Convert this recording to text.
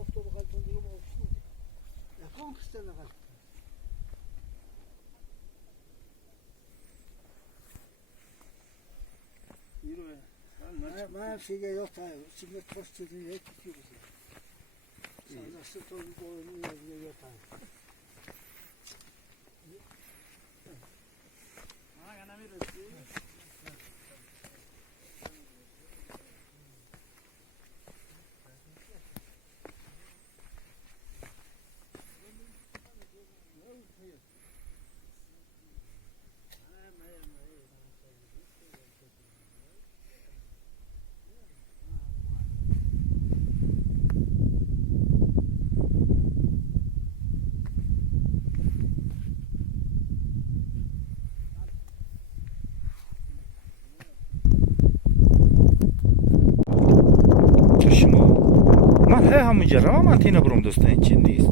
افتاد قلتون دیگه ما افتاد نکن کسته نقل من فیگه yok tayo şimdi tost dediği hep tutuyoruz sana sırt oldu doğru yazıyor yok tayo من همونجا رو من تینه برم دوستان چی نیست